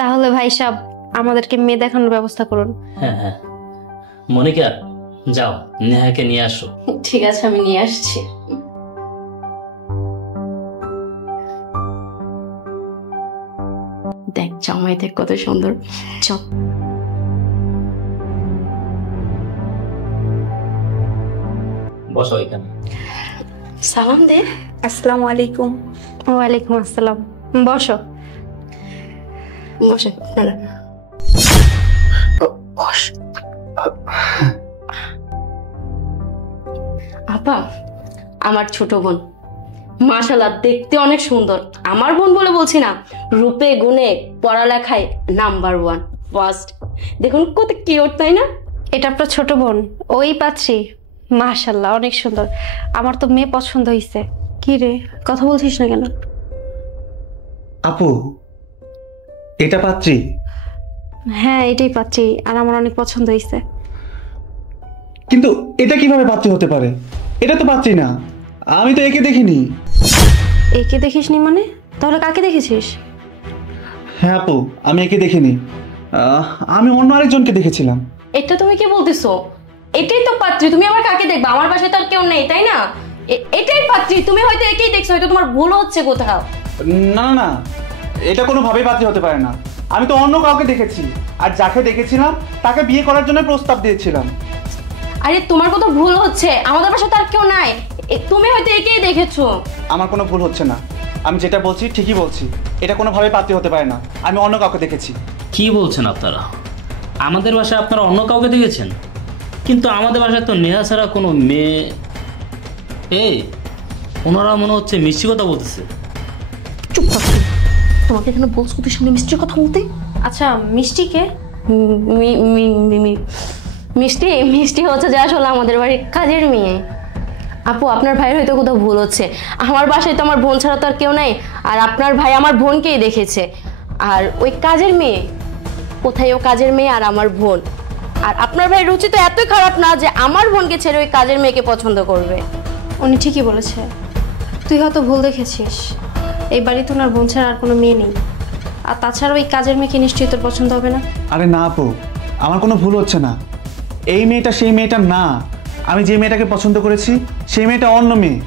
তাহলে ভাই সাহেব আমাদেরকে মেয়ে দেখানোর ব্যবস্থা করুন। হ্যাঁ হ্যাঁ, মনিকা যাও নেহাকে নিয়ে আসো। ঠিক আছে, আমি নিয়ে আসছি। দেখ জামাই দেখ কত সুন্দর। চল বসো এখানে। সালাম দে। আসসালামু আলাইকুম। ওয়ালাইকুম আসসালাম। বসো বসে না বস। আপা আমার ছোট বোন, মাশাআল্লাহ দেখতে অনেক সুন্দর। আমার বোন বলে বলছি না, রূপে গুণে পড়ালেখায় নাম্বার 1 ফার্স্ট। দেখুন কত কিউট, তাই না? এটা আপনার ছোট বোন? ওই পাত্রী মাশাআল্লাহ অনেক সুন্দর। আমার তো মেয়ে পছন্দ হয়েছে। কি রে কথা বলছিস না কেন? আপু এটা পাত্রী? হ্যাঁ এটাই পাত্রী, আর আমার অনেক পছন্দ হয়েছে। কিন্তু এটা কিভাবে পাত্রী হতে পারে? এটা তো পাত্রী না, আমি তো একে দেখিনি। একে দেখিসনি মানে? তাহলে কাকে দেখেছিস? হ্যাঁ আপু, আমি একে দেখিনি, আমি অন্য আরেকজনকে দেখেছিলাম। এটা তুমি কি বলতেছো? এটাই তো পাত্রী। তুমি আবার কাকে দেখবা? আমার বাসায় তো আর কেউ নেই, তাই না? এটাই পাত্রী। তুমি হয়তো একেই দেখছো, হয়তো তোমার ভুল হচ্ছে কোথাও। না না না, এটা কোনোভাবেই পাত্রী হতে পারে না। আমি তো অন্য কাউকে দেখেছি, আর যাকে দেখেছিলাম তাকে বিয়ে করার জন্য প্রস্তাব দিয়েছিলাম। আরে তোমার কত ভুল হচ্ছে, আমাদের বাসায় তো আর কেউ নাই। তুমি হয়তো একেই দেখেছো। আমার কোনো ভুল হচ্ছে না, আমি যেটা বলছি ঠিকই বলছি। এটা কোনোভাবেই পাত্রী হতে পারে না, আমি অন্য কাউকে দেখেছি। কি বলছেন আপনারা? আমাদের বাসায় আপনারা অন্য কাউকে দেখেছেন? কিন্তু আমাদের বাসায় তো নেহা ছাড়া কোনো মেয়ে। এই ওনারা মনে হচ্ছে মিষ্টি কথা বলতেছে। চুপ থাকো, তোমাকে এখানে বলছো তুই সামনে মিষ্টির কথা বলতে। আচ্ছা মিষ্টি কে? মিষ্টি মিষ্টি হচ্ছে যে আসলে আমাদের বাড়ির কাজের মেয়ে। আপু আপনার ভাইয়ের হয়তো কোথাও ভুল হচ্ছে। আমার বাসায় তো আমার বোন ছাড়া তো আর কেউ নাই, আর আপনার ভাই আমার বোনকেই দেখেছে। আর ওই কাজের মেয়ে কোথায়? ও কাজের মেয়ে আর আমার বোন। আর আপনার ভাইয়ের রুচি তো এতই খারাপ না যে আমার বোনকে ছেড়ে ওই কাজের মেয়েকে পছন্দ করবে। উনি ঠিকই বলেছে, তুই হয়তো ভুল দেখেছিস। এই বাড়িতে ওনার বোন ছাড়া আর কোনো মেয়ে নেই। আর তাছাড়া ওই কাজের মেয়েকে নিশ্চয়ই তোর পছন্দ হবে না। আরে না আপু, আমার কোনো ভুল হচ্ছে না। এই মেয়েটা সেই মেয়েটা না। আমি যে মেয়েটাকে পছন্দ করেছি সেই মেয়েটা অন্য মেয়ে।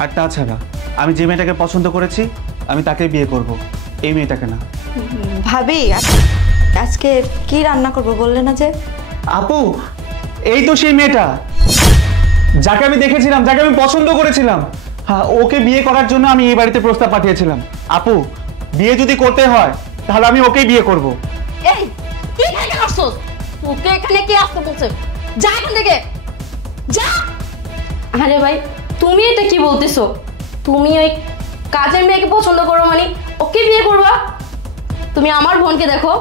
আর তাছাড়া আমি যে মেয়েটাকে পছন্দ করেছি আমি তাকে বিয়ে করব, এই মেয়েটাকে না। ভাবি আজকে কি রান্না করবো বললে না যে? আপু এই তো সেই মেয়েটা যাকে আমি দেখেছিলাম, যাকে আমি পছন্দ করেছিলাম। হ্যাঁ, ওকে বিয়ে করার জন্য আমি এই বাড়িতে প্রস্তাব পাঠিয়েছিলাম। আপু বিয়ে যদি করতে হয় তাহলে আমি ওকেই বিয়ে করব। এই তুই এখানে কেন আসছিস? তোকে এখানে কে আসতে বলছে? যা এখান থেকে যা। আরে ভাই তুমি এটা কি বলতেছো? তুমি ওই কাজের মেয়েকে পছন্দ করো মানে ওকে বিয়ে করবা? তুমি আমার বোনকে দেখো,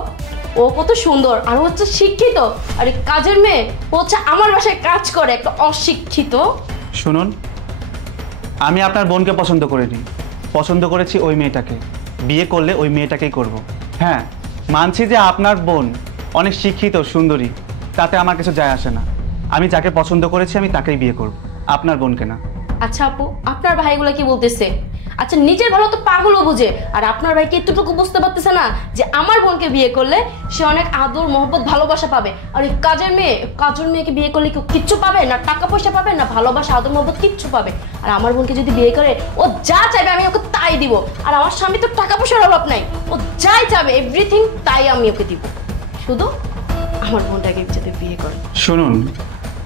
ও কত সুন্দর আর ও হচ্ছে শিক্ষিত। আর এই কাজের মেয়ে ও হচ্ছে আমার বাসায় কাজ করে, একটা অশিক্ষিত। শুনুন, আমি আপনার বোনকে পছন্দ করিনি, পছন্দ করেছি ওই মেয়েটাকে। বিয়ে করলে ওই মেয়েটাকেই করব। হ্যাঁ মানছি যে আপনার বোন অনেক শিক্ষিত সুন্দরী, তাতে আমার কিছু যায় আসে না। আমি যাকে পছন্দ করেছি আমি তাকেই বিয়ে করব, আপনার বোনকে না। আচ্ছা আপু আপনার ভাইগুলো কি বলতেছে? আচ্ছা নিজের ভালো তো পাগলও বুঝে, আর আপনার ভাই কি এতটুকু বুঝতে পারতেছে না যে আমার বোনকে বিয়ে করলে সে অনেক আদর মহব্বত ভালোবাসা পাবে? আর এই কাজের মেয়েকে বিয়ে করলে কেউ কিচ্ছু পাবে না, টাকা পয়সা পাবে না, ভালোবাসা আদর মহব্বত কিচ্ছু পাবে। আর আমার বোনকে যদি বিয়ে করে ও যা চাইবে আমি ওকে তাই দিব। আর আমার স্বামী তো টাকা পয়সার অভাব নাই, ও যাই চাইবে এভরিথিং তাই আমি ওকে দিব। শুধু আমার বোনটাকে যাতে বিয়ে করে। শুনুন,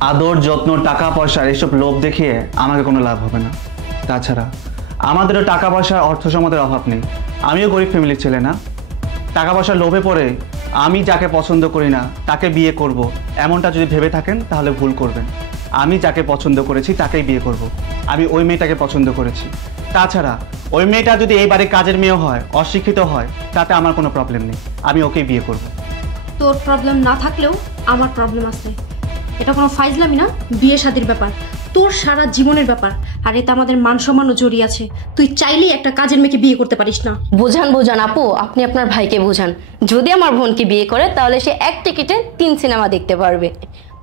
আদর যত্ন টাকা পয়সা এসব লোভ দেখিয়ে আমাকে কোনো লাভ হবে না। তাছাড়া আমাদেরও টাকা পয়সার অর্থ সম্পদের অভাব নেই, আমিও গরিব ফ্যামিলির ছেলে না। টাকা পয়সার লোভে পড়ে আমি যাকে পছন্দ করি না তাকে বিয়ে করব, এমনটা যদি ভেবে থাকেন তাহলে ভুল করবেন। আমি যাকে পছন্দ করেছি তাকেই বিয়ে করব, আমি ওই মেয়েটাকে পছন্দ করেছি। তাছাড়া ওই মেয়েটা যদি এই বাড়ির কাজের মেয়ে হয়, অশিক্ষিত হয়, তাতে আমার কোনো প্রবলেম নেই, আমি ওকেই বিয়ে করব। তোর প্রবলেম না থাকলেও আমার প্রবলেম আছে। এটা কোনো ফাইজলামি না, বিয়ে শাদীর ব্যাপার, তোর সারা জীবনের ব্যাপার। আর এতে আমাদের মান সম্মানও জড়িয়ে আছে। তুই চাইলেই একটা কাজের মেয়েকে বিয়ে করতে পারিস না। বোঝান আপু, আপনি আপনার ভাইকে বোঝান। যদি আমার বোনকে বিয়ে করে তাহলে সে এক টিকিটে 3 সিনেমা দেখতে পারবে,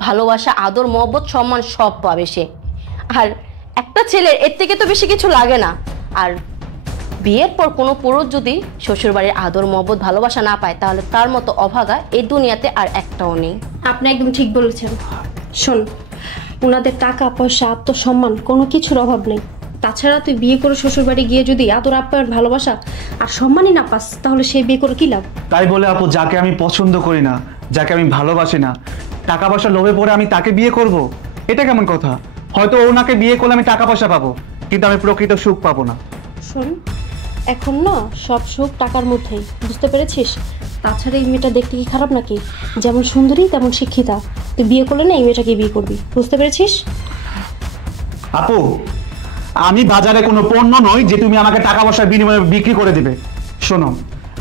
ভালোবাসা আদর মহব্বত সম্মান সব পাবে সে। আর একটা ছেলের এর থেকে তো বেশি কিছু লাগে না। আর বিয়ের পর কোনো পুরুষ যদি শ্বশুরবাড়ির আদর মহব্বত ভালোবাসা না পায় তাহলে তার মতো অভাগা এই দুনিয়াতে আর একটাও নেই। আপনি একদম ঠিক বলেছেন। শোন, ওনাদের টাকা পয়সা আত্মসম্মান কোনো কিছুর অভাব নেই। তাছাড়া তুই বিয়ে করে শ্বশুরবাড়ি গিয়ে যদি আদর আপ্যায়ন ভালোবাসা আর সম্মানই না পাস তাহলে সেই বিয়ে করে কি লাভ? তাই বলে আপু যাকে আমি পছন্দ করি না, যাকে আমি ভালোবাসি না, টাকা পয়সা লোভে পড়ে আমি তাকে বিয়ে করব, এটা কেমন কথা? হয়তো ওনাকে বিয়ে করলে আমি টাকা পয়সা পাবো, কিন্তু আমি প্রকৃত সুখ পাবো না। শোন, এখন না সব সুখ টাকার মধ্যেই, বুঝতে পেরেছিস? তাছাড়া এই মেয়েটা দেখতে কি খারাপ নাকি? যেমন সুন্দরী তেমন শিক্ষিতা। তুই বিয়ে করলে না এই মেয়েটাকে বিয়ে করবি, বুঝতে পেরেছিস? আপু, আমি বাজারে কোনো পণ্য নই যে তুমি আমাকে টাকা পয়সার বিনিময়ে বিক্রি করে দিবে। শোনো,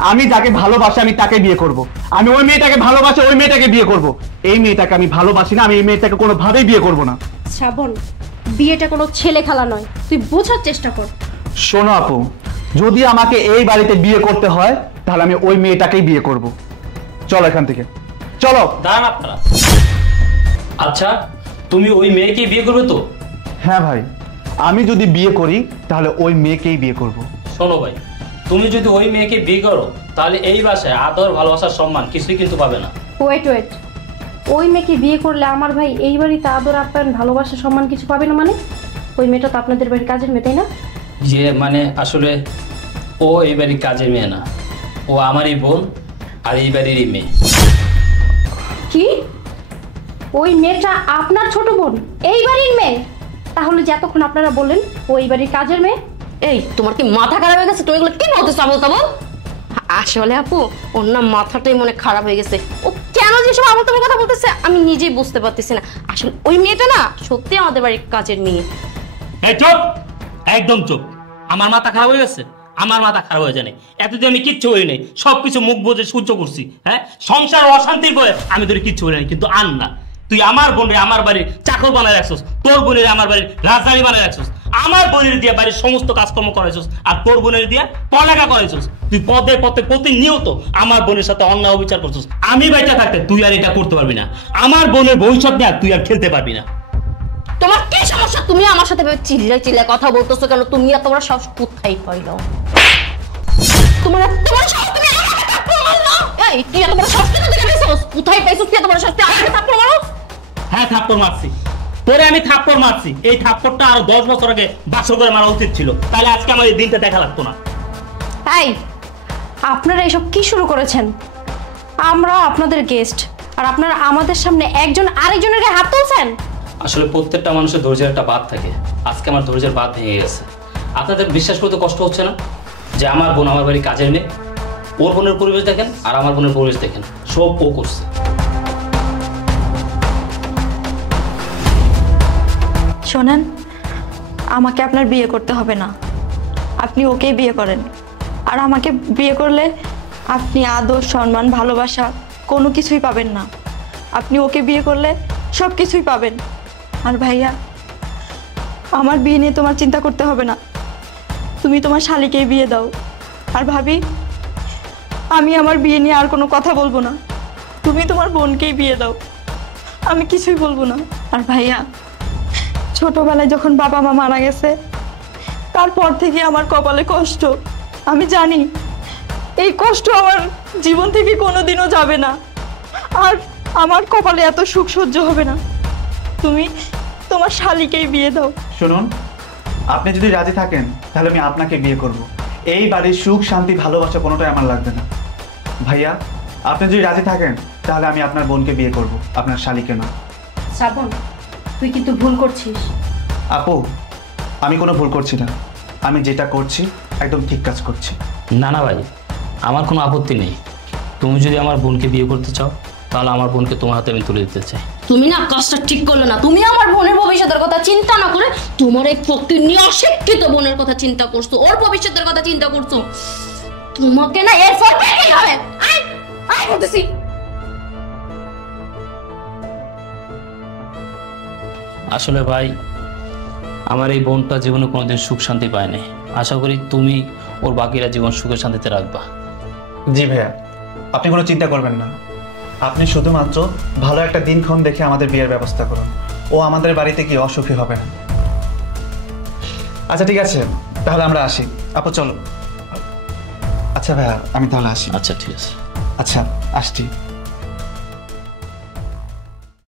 আমি যাকে ভালোবাসি আমি তাকে বিয়ে করব। আমি ওই মেয়েটাকে ভালোবাসি, ওই মেয়েটাকে বিয়ে করব। এই মেয়েটাকে আমি ভালোবাসি না, আমি এই মেয়েটাকে কোনোভাবেই বিয়ে করব না। শ্রাবণ, বিয়েটা কোনো ছেলে খেলা নয়, তুই বোঝার চেষ্টা কর। শোনো আপু, যদি আমাকে এই বাড়িতে বিয়ে করতে হয় তাহলে আমি ওই মেয়েটাকেই বিয়ে করব। চলো এখান থেকে, চলো। দাঁড়ান আপনারা। আচ্ছা, তুমি ওই মেয়েকে বিয়ে করবে তো? হ্যাঁ ভাই, আমি যদি বিয়ে করি তাহলে ওই মেয়েকেই বিয়ে করব। শোনো ভাই, তুমি যদি ওই মেয়েকে বিয়ে করো তাহলে এই বাসায় আদর ভালোবাসার সম্মান কিছুই কিন্তু পাবে না। ওয়েট, ওই মেয়েকে বিয়ে করলে আমার ভাই এই বাড়িতে আদর আপ্যায়ন ভালোবাসা সম্মান কিছু পাবে না? মানে ওই মেয়েটা তো আপনাদের বাড়ির কাজের মেয়ে, তাই না? যে মানে আসলে ও এই বাড়ির কাজের মেয়ে না, ও আমারই বোন আর এই বাড়িরই মেয়ে। কি? ওই মেয়েটা আপনার ছোট বোন, এই বাড়ির মেয়ে? তাহলে যে এতক্ষণ আপনারা বললেন ওই বাড়ির কাজের মেয়ে। এই তোমার কি মাথা খারাপ হয়ে গেছে? তুমি এগুলো কি বলতেছো আবল তাবল? আসলে আপু ওর না মাথাটাই মনে খারাপ হয়ে গেছে। ও কেন যেসব আবল তাবল কথা বলতেছে আমি নিজেই বুঝতে পারতেছি না। আসলে ওই মেয়েটা না সত্যি আমাদের বাড়ির কাজের মেয়ে। এই চুপ, একদম চুপ। আমার মাথা খারাপ হয়ে গেছে? আমার মাথা খারাপ হয়ে যায় নাই। এতদিন আমি কিচ্ছু করি নাই, সবকিছু মুখ বুঝে সহ্য করছি। হ্যাঁ, সংসার অশান্তির বলে আমি তোর কিচ্ছু করি নাই, কিন্তু আর না, তুই আমার বোনের আমার বাড়ির চাকর বানায় রাখছিস, তোর বোনের আমার বাড়ির রাজধানী বানায় রাখছিস, আমার বোনের দিয়ে বাড়ির সমস্ত কাজকর্ম করাইছিস, আর তোর বোনের দিয়ে পড়ালেখা করাইছিস। তুই পদে পদে প্রতিনিয়ত আমার বোনের সাথে অন্যায় বিচার করছিস। আমি বাইচা থাকতে তুই আর এটা করতে পারবি না। আমার বোনের ভবিষ্যৎ নিয়ে তুই আর খেলতে পারবি না। তোমার কি সমস্যা? তুমি আমার সাথে চিল্লাই কথা বলতেছো কেন? তুমি আর তোমার সব কোথায় পাইলো? তোমার সাহস, তুমি আমাকে থাপ্পড় মারলো? এই তুই এত বড় সাহস কোথা থেকে পেয়েছিস? কোথায় পেয়েছিস তুই এত বড় সাহস? আমাকে থাপ্পড় মারো? হ্যাঁ, থাপ্পড় মারছি তোরে, আমি থাপ্পড় মারছি। এই থাপ্পড়টা আরো 10 বছর আগে বাসর করে মারা উচিত ছিল, তাহলে আজকে আমার এই দিনটা দেখা লাগতো না। এই আপনারা এসব কি শুরু করেছেন? আমরা আপনাদের গেস্ট, আর আপনারা আমাদের সামনে একজন আরেকজনের গায়ে হাত তুলছেন। আসলে প্রত্যেকটা মানুষের ধৈর্যের একটা বাঁধ থাকে। আজকে আমার ধৈর্যের বাঁধ ভেঙে গেছে। আপনাদের বিশ্বাস করতে কষ্ট হচ্ছে না যে আমার বোন আমার বাড়ির কাজের মেয়ে? ওর বোনের পরিবেশ দেখেন আর আমার বোনের পরিবেশ দেখেন, সব ও করছে। শোনেন, আমাকে আপনার বিয়ে করতে হবে না, আপনি ওকেই বিয়ে করেন। আর আমাকে বিয়ে করলে আপনি আদর সম্মান ভালোবাসা কোনো কিছুই পাবেন না। আপনি ওকে বিয়ে করলে সব কিছুই পাবেন। আর ভাইয়া, আমার বিয়ে নিয়ে তোমার চিন্তা করতে হবে না, তুমি তোমার শালিকেই বিয়ে দাও। আর ভাবি, আমি আমার বিয়ে নিয়ে আর কোনো কথা বলবো না, তুমি তোমার বোনকেই বিয়ে দাও, আমি কিছুই বলবো না। আর ভাইয়া, ছোটবেলায় যখন বাবা মা মারা গেছে তারপর থেকে আমার কপালে কষ্ট। আমি জানি এই কষ্ট আমার জীবন থেকে কোনোদিনও যাবে না, আর আমার কপালে এত সুখ সহ্য হবে না। তুমি তোমার শালিকেই বিয়ে দাও। শুনুন, আপনি যদি রাজি থাকেন তাহলে আমি আপনাকে বিয়ে করব। এই বাড়ির সুখ শান্তি ভালোবাসা কোনোটাই আমার লাগবে না। ভাইয়া, আপনি যদি রাজি থাকেন তাহলে আমি আপনার বোনকে বিয়ে করব, আপনার শালিকে না। শ্রাবণ, তুই কিন্তু ভুল করছিস। আপু, আমি কোনো ভুল করছি না, আমি যেটা করছি একদম ঠিক কাজ করছি। না না ভাই, আমার কোনো আপত্তি নেই। তুমি যদি আমার বোনকে বিয়ে করতে চাও তাহলে আমার বোনকে তোমার হাতে আমি তুলে দিতে চাই। তুমি না কাজটা ঠিক করলে না। তুমি আমার বোনের ভবিষ্যতের কথা চিন্তা না করে তোমার এই ফকির নিয়ে অশিক্ষিত বোনের কথা চিন্তা করছো, ওর ভবিষ্যতের কথা চিন্তা করছো। তোমাকে না এর ফল পেতে হবে। আই বলতেছি। আসলে ভাই, আমার এই বোনটা জীবনে কোনোদিন সুখ শান্তি পায় নাই। আশা করি তুমি ওর বাকিরা জীবন সুখে শান্তিতে রাখবা। জি ভাইয়া, আপনি কোনো চিন্তা করবেন না। আপনি শুধুমাত্র ভালো একটা দিনক্ষণ দেখে আমাদের বিয়ের ব্যবস্থা করুন, ও আমাদের বাড়িতে কি অসুখী হবে না। আচ্ছা ঠিক আছে, তাহলে আমরা আসি। আপু চলো। আচ্ছা ভাইয়া, আমি তাহলে আসি। আচ্ছা ঠিক আছে। আচ্ছা আসছি।